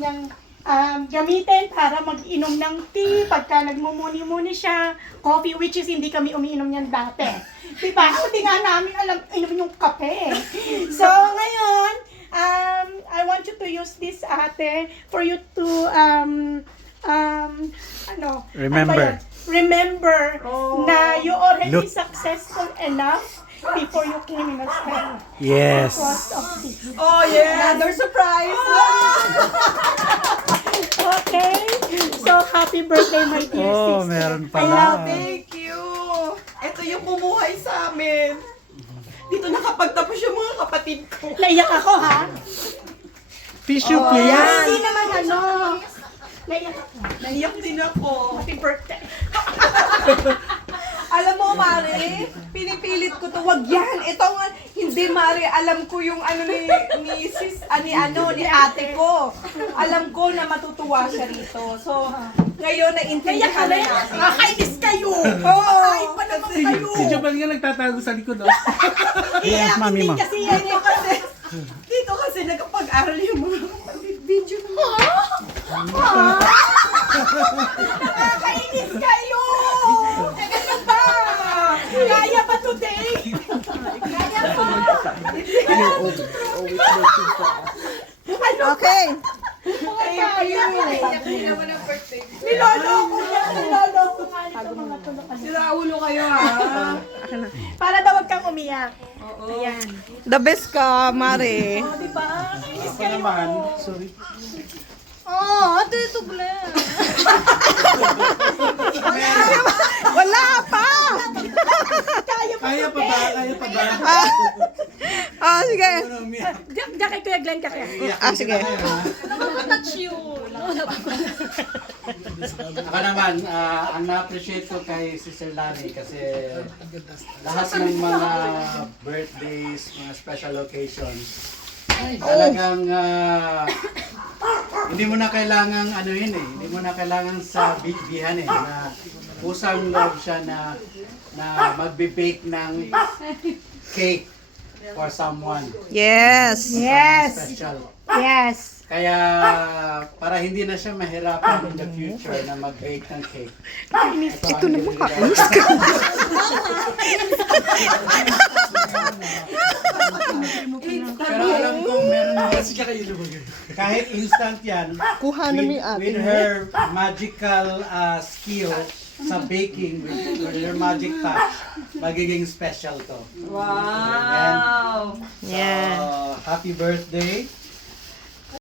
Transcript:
niyang gamitin para mag-inom ng tea, pagka nagmumuni-muni siya, coffee, which is hindi kami umiinom niyan dati. Diba? Hindi nga namin alam inom yung kape. So, ngayon, I want you to use this, ate, for you to, Remember. Remember na you already Look. successful enough before you came in Australia. Yes. Because of this. Oh, yeah. Another surprise. Okay? So, happy birthday, my dear Oh, sister. meron I pala. love it. Thank you. Ito yung bumuhay sa amin. Dito nakapagtapos yung mga kapatid ko. Naiyak ako, ha? Tissue, please. Hindi naman naiyak ako. Naiyak din ako. Happy birthday. Alam mo, Mari, pinipilit ko to. Wag yan. Ito nga, hindi, Mari. Alam ko yung ano ni ate ko. Alam ko na matutuwa siya rito. So, ngayon Naiyak naintindihan ka na rin? natin. Nakakainis kayo! Oo. Ay, pa naman kayo! Si Jabal nga nagtatago sa likod, oh. Yes, mami mo. Kasi yan Dito kasi, dito kasi nagpag-aral yung mga kapatid. Video na. Nakakainis kayo! Ano ba? Kaya ba today? Kaya ba? Ano? Okay. Niloloko niya! Niloloko nga nito mga tulungan. Siraulo kayo, ha? Para daw wag kang umiyak. Ayan. The best ka, Mari. O, diba? Kainis kayo. Sorry. Oh, ate, ito pala. Wala pa. Kaya ba? Kaya pa ba? Kaya pa ba? Ah, sige. Diyan kay Kuya Glenn ka kaya. Ah, sige. Ako naman, ang na-appreciate ko kay Sister Lani kasi lahat ng mga birthdays, mga special occasions, talagang hindi mo na kailangang ano yun eh, hindi mo na kailangan sa big-bihan eh, na pusang loob siya na magbe-bake ng cake for someone. Yes. Yes. Special. Yes. Kaya para hindi na siya mahirapan in the future na mag-bake ng cake. Ito na mukha. Pero alam ko meron kahit instant yan, Kuha na mi with her magical skill sa baking, with her magic touch, magiging special to. Wow. So, happy birthday.